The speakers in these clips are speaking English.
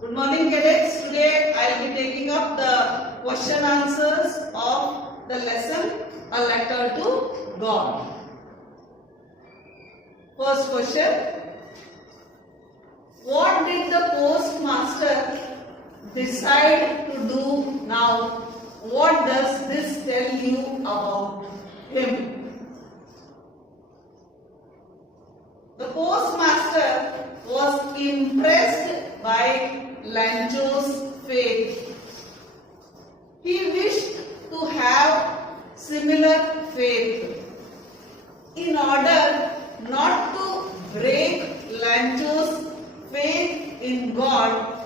Good morning, cadets. Today I will be taking up the question answers of the lesson A Letter to God. First question. What did the postmaster decide to do now? What does this tell you about him? The postmaster was impressed by Lancho's faith. He wished to have similar faith. In order not to break Lancho's faith in God,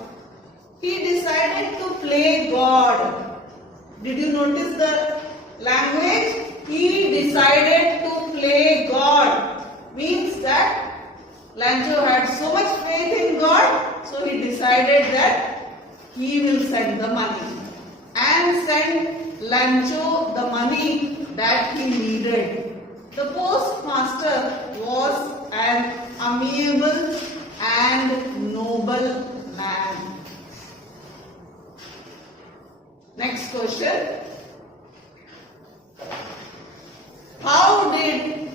he decided to play God. Did you notice the language? He decided to play God. Means that Lancho had so much faith in God, so he decided that he will send the money and send Lancho the money that he needed. The postmaster was an amiable and noble man. Next question. How did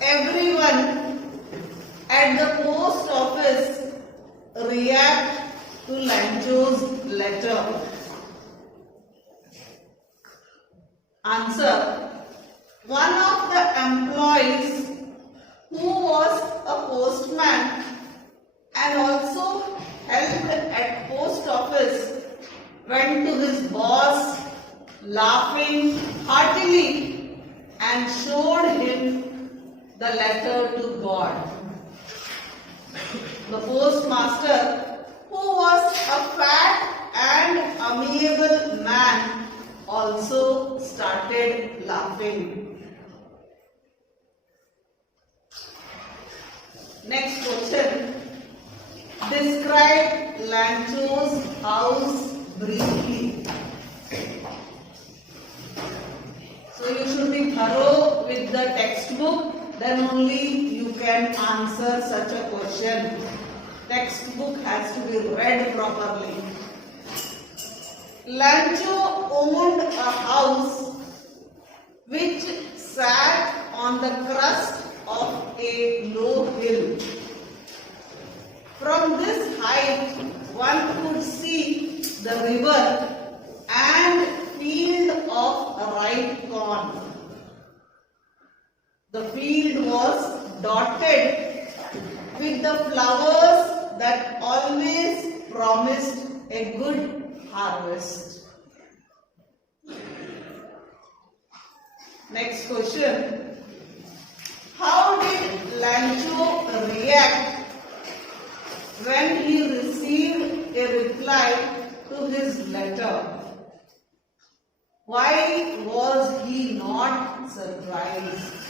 everyone at the post office react to Lancho's letter? Answer. One of the employees who was a postman and also helped at post office went to his boss laughing heartily and showed him the letter to God. The postmaster, who was a fat and amiable man, also started laughing. Next question. Describe Lancho's house briefly. So you should be thorough with the textbook, then only you can answer such a question. Textbook has to be read properly. Lancho owned a house which sat on the crest of a low hill. From this height, one could see the river and field of ripe corn. The field was dotted with the flowers that always promised a good harvest. Next question. How did Lancho react when he received a reply to his letter? Why was he not surprised?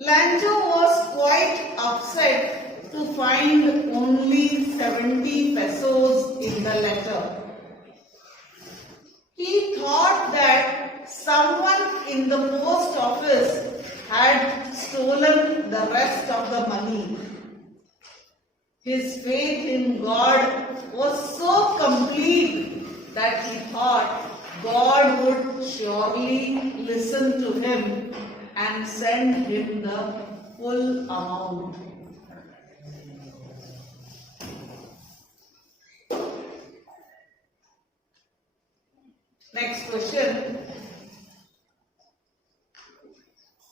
Lancho was quite upset to find only 70 pesos in the letter. He thought that someone in the post office had stolen the rest of the money. His faith in God was so complete that he thought God would surely listen to him and send him the full amount. Next question.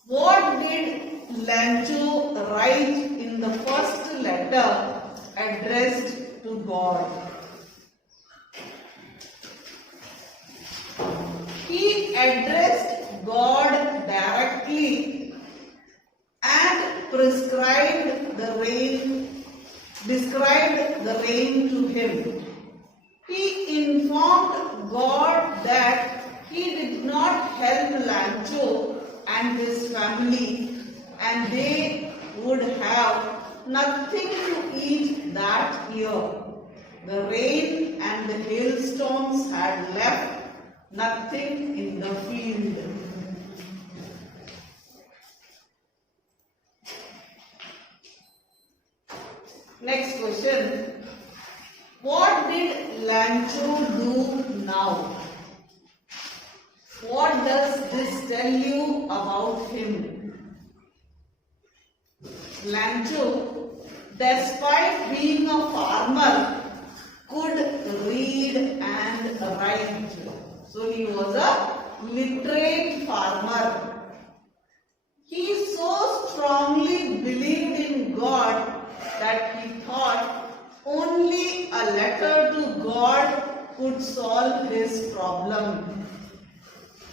What did Lancho write in the first letter addressed to God? He addressed God directly and described the rain to him. He informed God that he did not help Lancho and his family, and they would have nothing to eat that year. The rain and the hailstorms had left nothing in the field. Next question. What did Lancho do now? What does this tell you about him? Lancho, despite being a farmer, could read and write. So he was a literate farmer. He so strongly believed in God that he thought only a letter to God could solve his problem.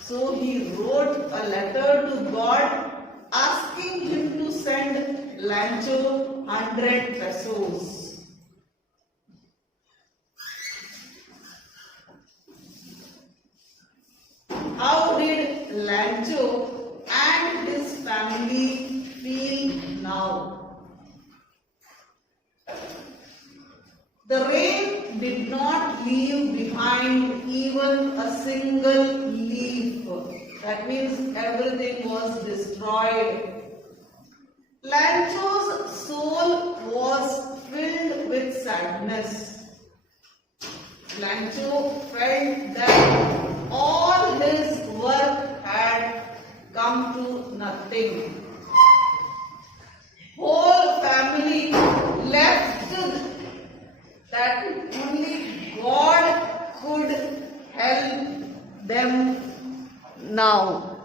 So he wrote a letter to God asking him to send Lancho 100 pesos. How did Lancho and his family feel now? The rain did not leave behind even a single leaf. That means everything was destroyed. Lancho's soul was filled with sadness. Lancho felt that all his work had come to nothing. Whole family left that only God could help them now.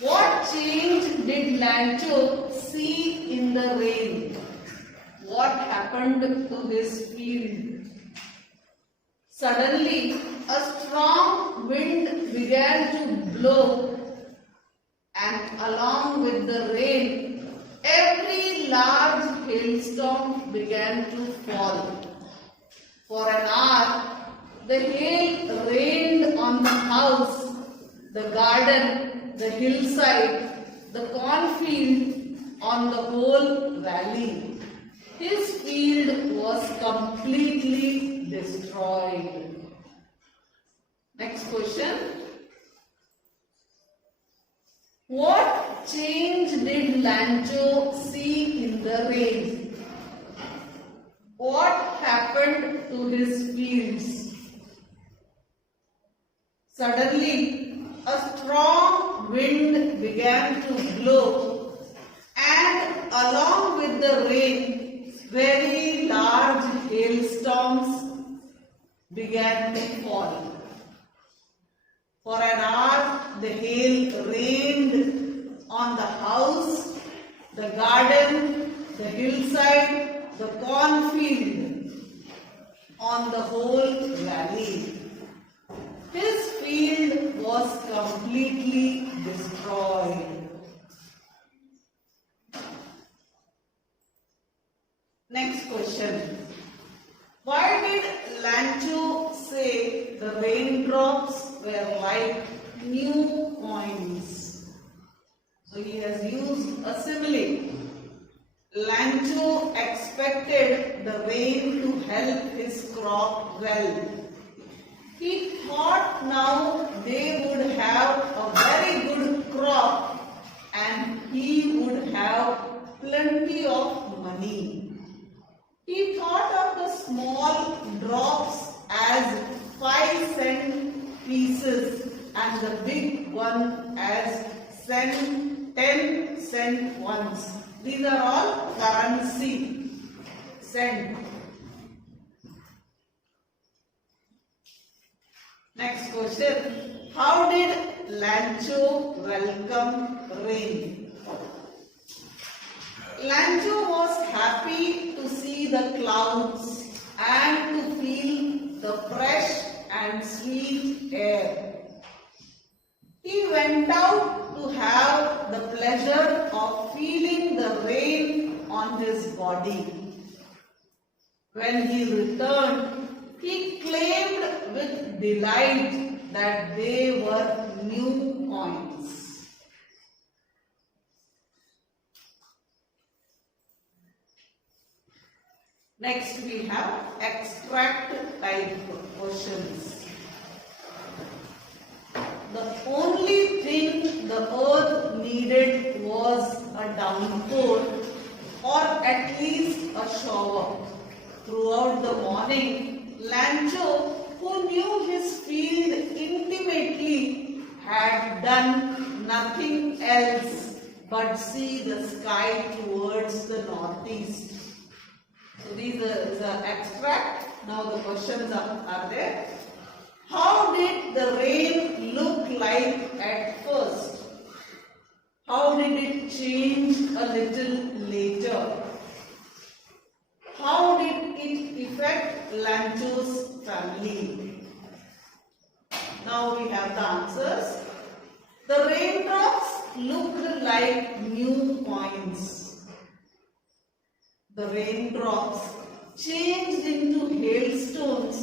What change did Lancho see in the rain? What happened to his field? Suddenly, a strong wind began to blow, and along with the rain, every large hailstorm began to fall. For an hour, the hail rained on the house, the garden, the hillside, the cornfield, on the whole valley. His field was completely destroyed. Next question. What change did Lancho see in the rain? What happened to his fields? Suddenly, a strong wind began to blow, and along with the rain, very large hailstorms began to fall. For an hour, the hail rained on the house, the garden, the hillside, the cornfield, on the whole valley. His field was completely destroyed. Next question. Why did Lancho say the raindrops were like new coins? So he has used a simile. Lancho expected the rain to help his crop well. He thought now they would have a very good crop and he would have plenty of money. He thought of the small drops as 5-cent pieces and the big one as 10-cent ones. These are all currency, cent. Next question. How did Lancho welcome rain? Lancho was happy to see the clouds and to feel the fresh and sweet air. He went out to have the pleasure of feeling the rain on his body. When he returned, he claimed with delight that they were new coins. Next we have extract type questions. The only thing the earth needed was a downpour or at least a shower. Throughout the morning, Lancho, who knew his field intimately, had done nothing else but see the sky towards the northeast. So these is the extract. Now the questions are there. How did the rain look like at first? How did it change a little later? How did it affect Lancho's family? Now we have the answers. The raindrops looked like new coins. The raindrops changed into hailstones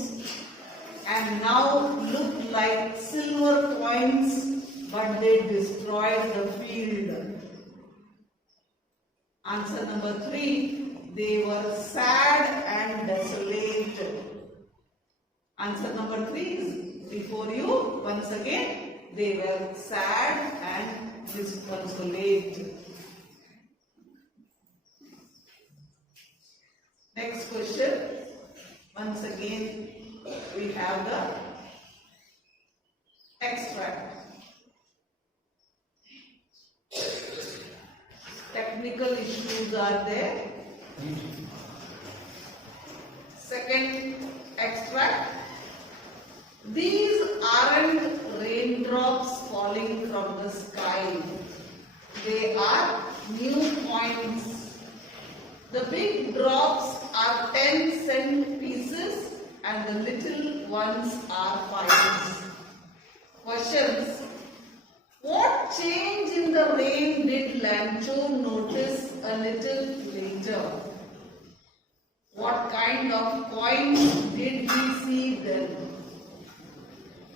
and now look like silver coins, but they destroyed the field. Answer number 3, they were sad and desolate. Answer number 3 is before you. Once again, they were sad and disconsolate. Next question. Once again, we have the extract. Technical issues are there. Second extract. These aren't raindrops falling from the sky. They are new coins. The big drops are 10-cent pieces and the little ones are 5s. Questions. What change in the rain did Lancho notice a little later? What kind of coins did he see then?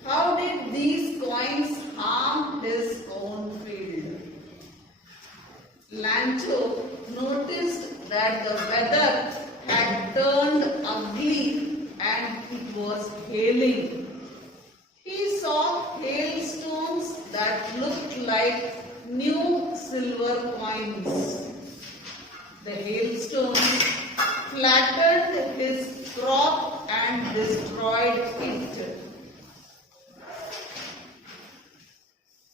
How did these coins harm his own field? Lancho noticed that the weather had turned ugly and it was hailing. He saw hailstones that looked like new silver coins. The hailstones flattened his crop and destroyed it.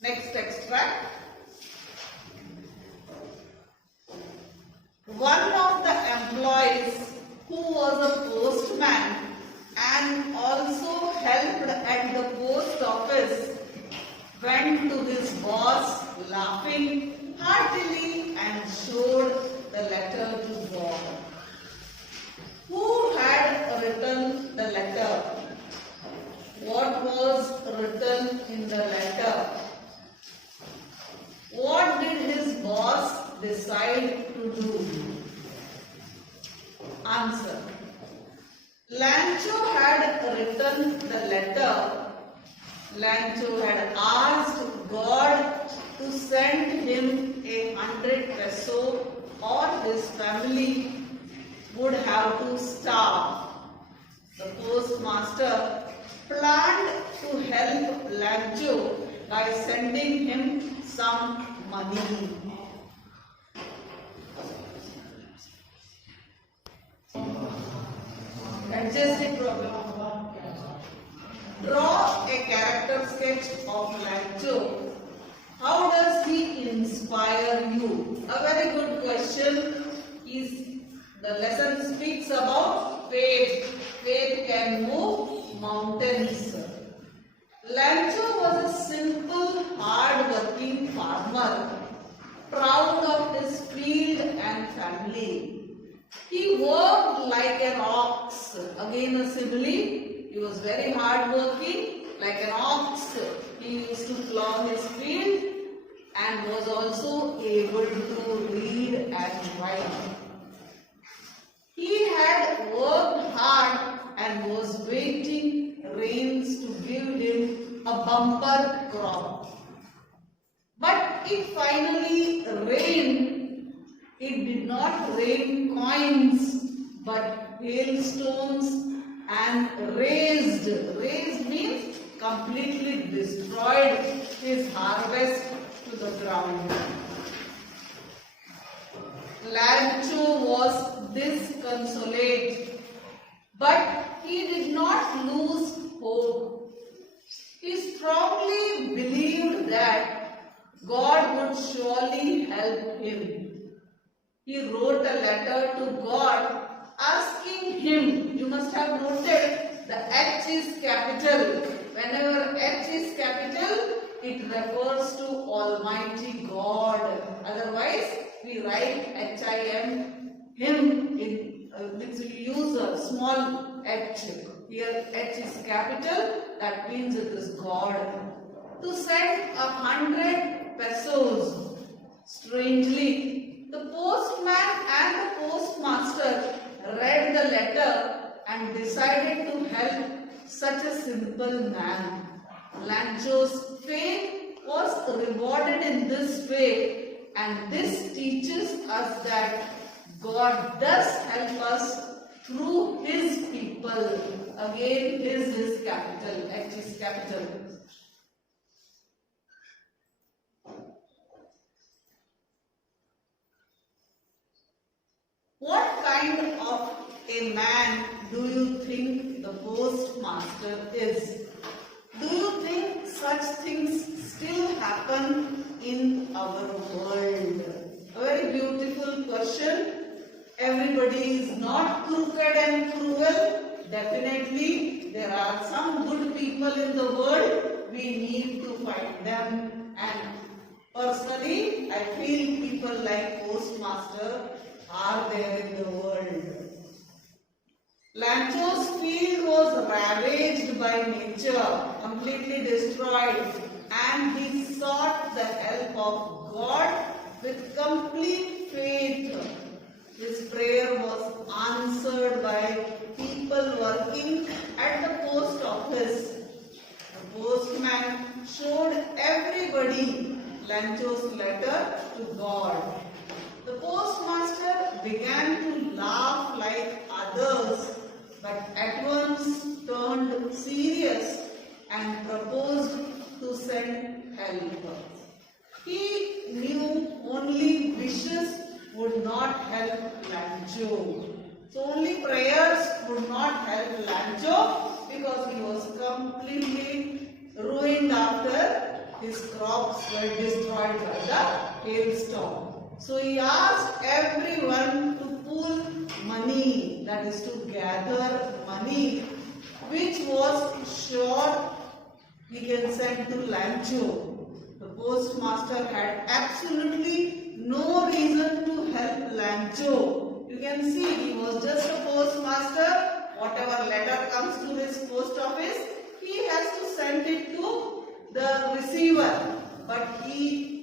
Next extract. One of the employees who was a postman and also helped at the post office went to his boss laughing heartily and showed the letter to Bob. Who had written the letter? What was written in the letter? What did his boss decide to do? Answer. Lancho had written the letter. Lancho had asked God to send him 100 peso or his family would have to starve. The postmaster planned to help Lancho by sending him some money. Adjusting problem. Draw a character sketch of Lancho. How does he inspire you? A very good question. The lesson speaks about faith. Faith can move mountains. Lancho was a simple, hard-working farmer, proud of his field and family. He worked like an ox. Again a simile. He was very hard-working, like an ox. He used to plow his field and was also able to read and write. He had worked hard and was waiting rains to give him a bumper crop. But it finally rained. It did not rain coins, but hailstones and razed. Razed means completely destroyed his harvest to the ground. Lancho was disconsolate, but he did not lose hope. He strongly believed that God would surely help him. He wrote a letter to God asking him, you must have noted the H is capital. Whenever H is capital, it refers to Almighty God. Otherwise, we write H-I-M, him, means we use a small h. Here H is capital, that means it is God. To send 100 pesos. Strangely, the postman and the postmaster read the letter and decided to help such a simple man. Lancho's faith was rewarded in this way, and this teaches us that God does help us through His people. Again, His is capital, H is capital. What kind of a man do you think the postmaster is? Do you think such things still happen in our world? A very beautiful question. Everybody is not crooked and cruel. Definitely, there are some good people in the world. We need to find them. And personally, I feel people like postmaster are there in the world. Lancho's field was ravaged by nature, completely destroyed, and he sought the help of God with complete faith. His prayer was answered by people working at the post office. The postman showed everybody Lancho's letter to God. The postmaster began to laugh like others, but at once turned serious and proposed to send help. He knew only wishes would not help Lancho. So only prayers would not help Lancho because he was completely ruined after his crops were destroyed by the hailstorm. So he asked everyone to pool money, that is to gather money, which was sure he can send to Lancho. The postmaster had absolutely no reason to help Lancho. You can see he was just a postmaster. Whatever letter comes to his post office, he has to send it to the receiver. But he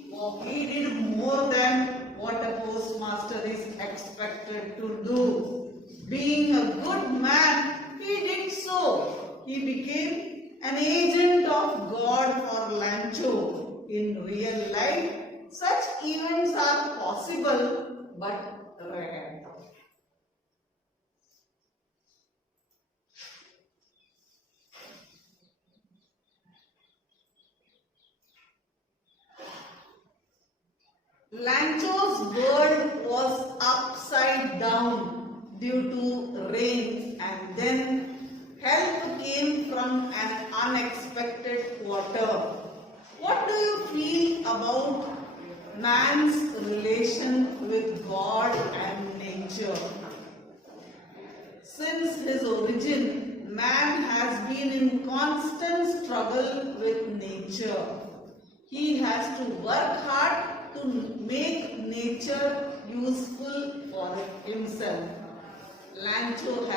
did more than what a postmaster is expected to do. Being a good man, he did so. He became an agent of God for Lancho. In real life, such events are possible but rare. Lancho's world was upside down due to rain, and then help came from an unexpected quarter. What do you feel about man's relation with God and nature? Since his origin, man has been in constant struggle with nature. He has to work hard to make nature useful for himself. Lancho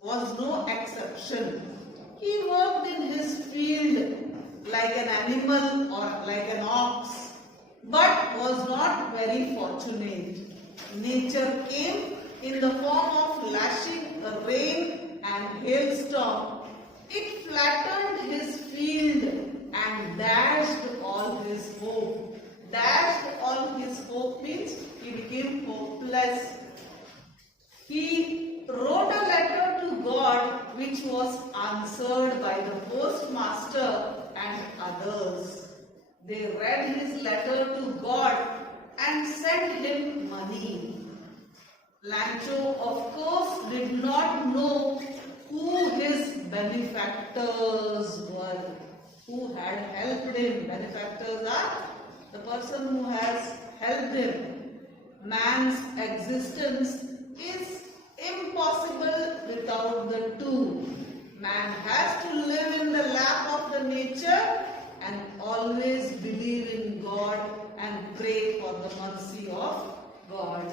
was no exception. He worked in his field like an animal or like an ox, but was not very fortunate. Nature came in the form of lashing rain and hailstorm. It flattened his field and dashed all his hope. Dashed all his hope means he became hopeless. He wrote a letter to God which was answered by the postmaster and others. They read his letter to God and sent him money. Lancho, of course, did not know who his benefactors were, who had helped him. Benefactors are the person who has helped him. Man's existence is impossible without the two. Man has to live in the lap of the nature and always believe in God and pray for the mercy of God.